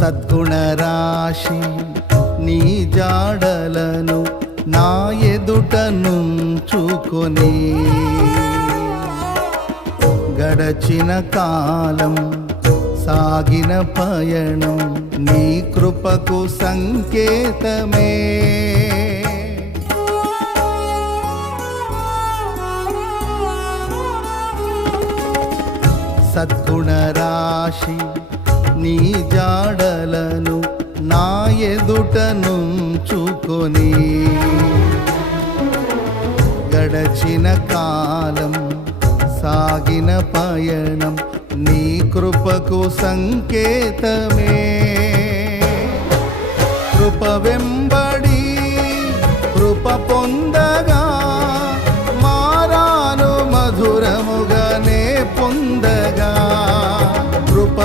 సద్గుణరాశి నీ జాడలను నా ఎదుట నుంచుకొని గడచిన కాలం సాగిన పయనం నీ కృపకు సంకేతమే. సద్గుణరాశి నీ జాడలను నా ఎదుట నుంచుకొని గడచిన కాలం సాగిన పయనం నీ కృపకు సంకేతమే. కృప వెంబడి కృప పొందగా